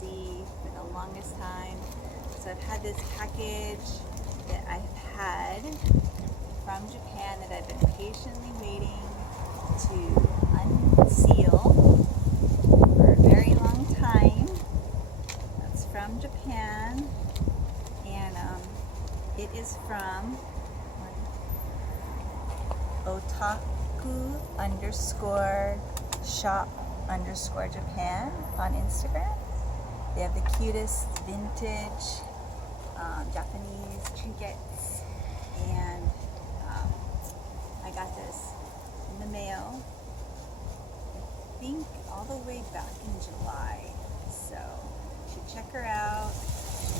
SD for the longest time. So I've had this package that I've had from Japan that I've been patiently waiting to unseal for a very long time. That's from Japan, and it is from otaku underscore shop underscore Japan on Instagram. They have the cutest vintage Japanese trinkets, and I got this in the mail, I think all the way back in July, so you should check her out.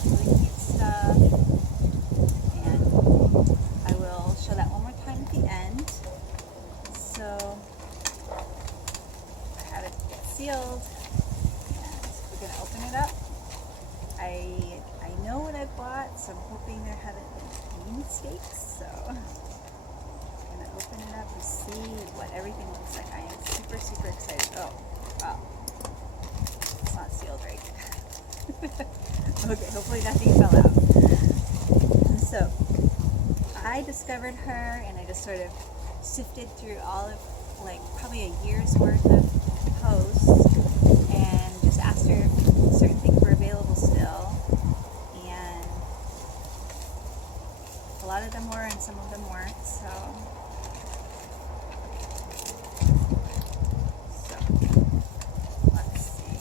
She's really cute stuff, and I will show that one more time at the end. So I have it sealed, and we're going to open it up. I know what I bought, so I'm hoping there haven't been any mistakes, so I'm going to open it up and see what everything looks like. I am super, super excited. Oh, wow. It's not sealed right. Okay, hopefully nothing fell out. So, I discovered her, and I just sort of sifted through all of, like, probably a year's worth of posts, and just asked her if certain things were available still. And a lot of them were, and some of them weren't, so let's see.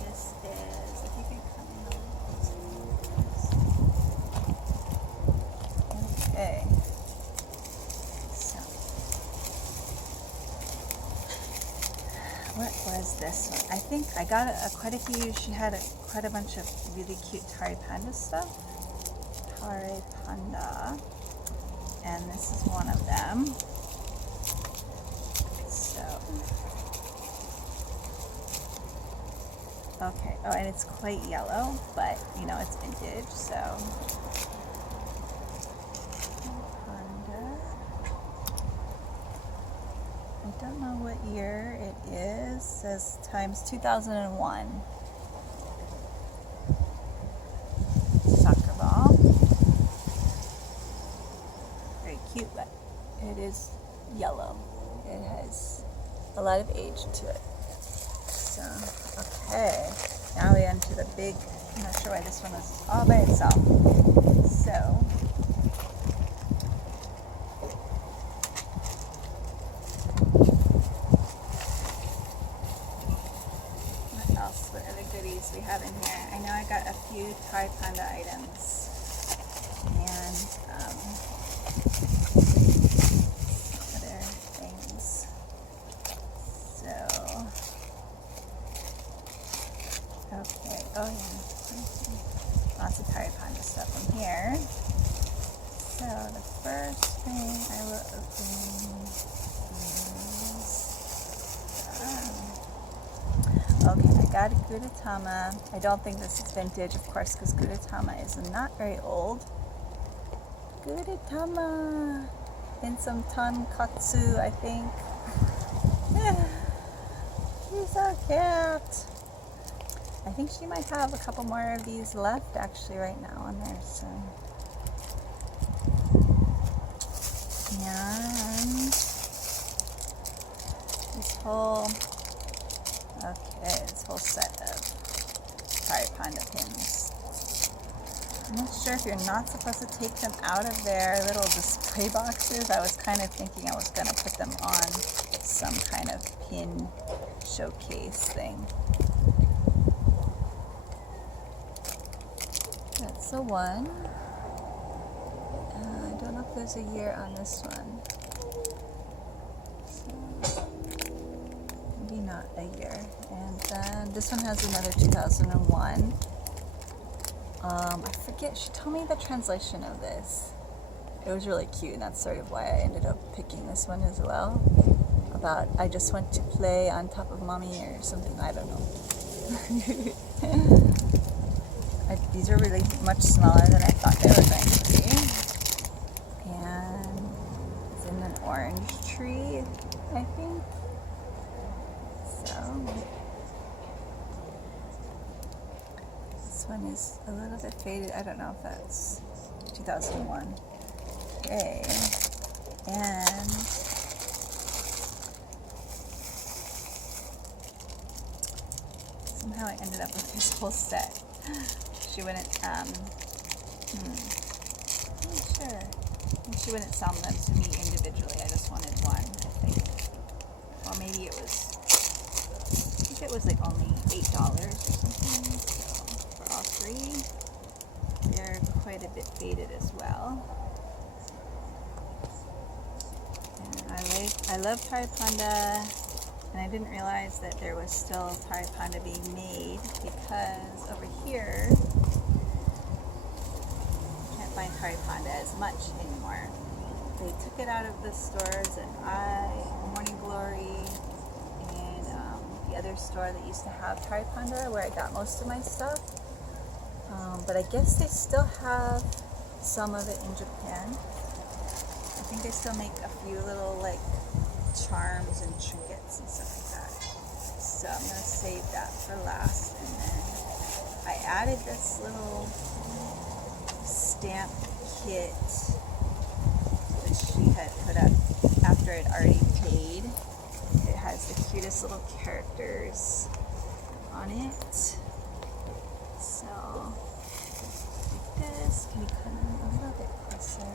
This is, if you can come in a little closer. Okay. So, what was this one? I think I got quite a few. She had quite a bunch of really cute Tari Panda stuff. Tari Panda. And this is one of them. So, okay. Oh, and it's quite yellow, but you know, it's vintage, so. Panda. I don't know what year it is. It says times 2001. Soccer ball. Very cute, but it is yellow. It has a lot of age to it. So, okay. Now we enter the big, I'm not sure why this one is all by itself. So, what else? What other goodies we have in here? I know I got a few Thai Panda items. And, other things. So, okay, oh yeah, lots of Thai Panda stuff in here. So the first thing I will open is, okay, I got a Gudetama. I don't think this is vintage, of course, because Gudetama is not very old. Gudetama in some tonkatsu, I think. She's so cute. I think she might have a couple more of these left actually right now on there. So, and this whole set of Thai Panda pins. I'm not sure if you're not supposed to take them out of their little display boxes. I was kind of thinking I was going to put them on some kind of pin showcase thing. That's the one. I don't know if there's a year on this one. So, maybe not a year. And then this one has another 2001. I forget, she told me the translation of this. It was really cute, and that's sort of why I ended up picking this one as well. About, I just went to play on top of mommy or something, I don't know. These are really much smaller than I thought they were going to be. And it's in an orange tree, I think. So, This one is a little bit faded. I don't know if that's 2001. Okay. And somehow I ended up with this whole set. She wouldn't, I'm not sure. She wouldn't sell them to me individually. I just wanted one, I think. Or maybe it was, I think it was like only $8 or something. So for all three, they're quite a bit faded as well. And I love Tari Panda, and I didn't realize that there was still Tari Panda being made because over here, find Tari Panda as much anymore. They took it out of the stores, and Morning Glory, and the other store that used to have Tari Panda where I got most of my stuff. But I guess they still have some of it in Japan. I think they still make a few little like charms and trinkets and stuff like that. So I'm gonna save that for last, and then I added this little stamp kit that she had put up after I'd already paid. It has the cutest little characters on it. So, like this. Can you come in a little bit closer?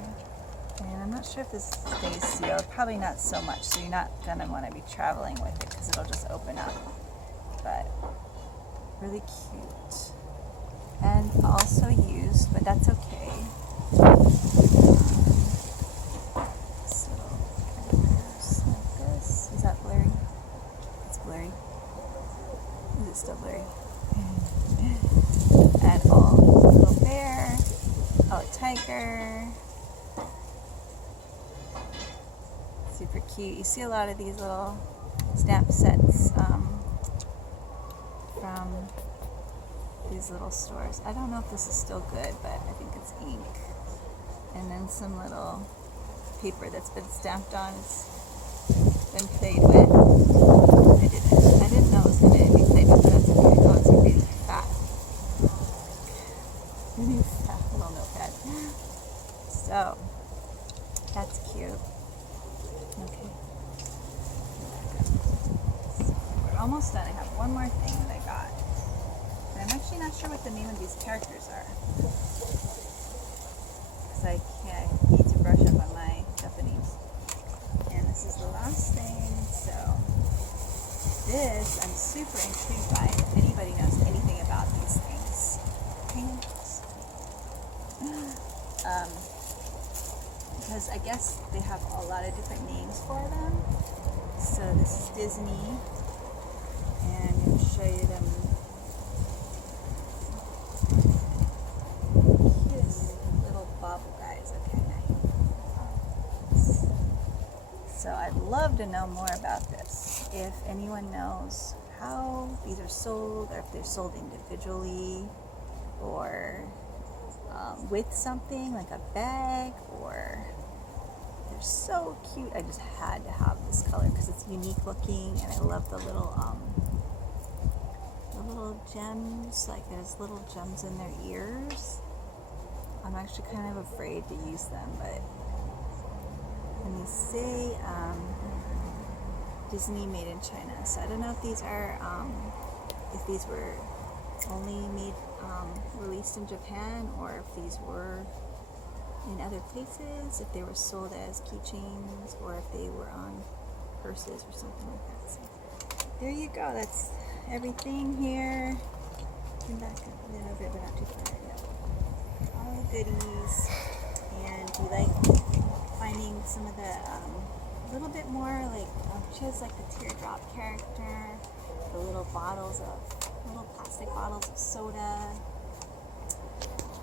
And I'm not sure if this stays sealed. Probably not so much, so you're not going to want to be traveling with it because it'll just open up. But really cute. And also used, but that's okay. So, just like this. Is that blurry? It's blurry. Is it still blurry? And little bear, tiger. Super cute. You see a lot of these little stamp sets from these little stores. I don't know if this is still good, but I think it's ink. And then some little paper that's been stamped on. It's been played with. I didn't know it was going to be played with, but that's okay. Oh, it's really fat. Really fat little notepad. So, that's cute. Okay. So, we're almost done. I have one more thing that I got. I'm actually not sure what the name of these characters are, because I need to brush up on my Japanese. And this is the last thing, so this I'm super intrigued by. If anybody knows anything about these things, because I guess they have a lot of different names for them. So this is Disney, and I'm going to show you them. So I'd love to know more about this. If anyone knows how these are sold, or if they're sold individually, or with something like a bag, or they're so cute. I just had to have this color because it's unique looking, and I love the little gems. Like there's little gems in their ears. I'm actually kind of afraid to use them, but. And they say Disney made in China. So I don't know if these are, if these were only made, released in Japan, or if these were in other places, if they were sold as keychains, or if they were on purses or something like that. So there you go. That's everything here. Come back a little bit, but not too far. Yeah. All the goodies. And we like finding some of the little bit more like she has like the teardrop character, the little plastic bottles of soda,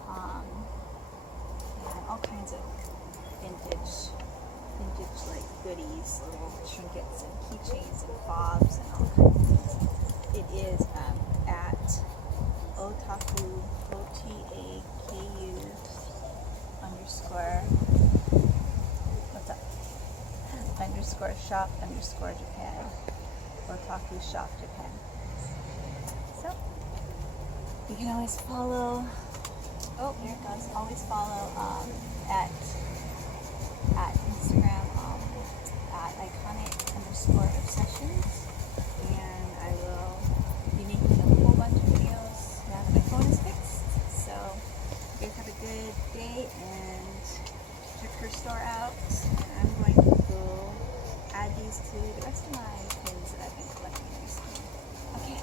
and all kinds of vintage like goodies, little trinkets and keychains and fobs and all kinds of things. It is at otaku OTAKU _shop _Japan, Otaku Shop Japan. So You can always follow. Oh, here it goes. Always follow at Instagram at iconic_obsessions, and I will be making a whole bunch of videos now that my phone is fixed. So you guys have a good day and check her store out. And I'm going to go add these to the rest of my pins that I've been collecting recently. Okay.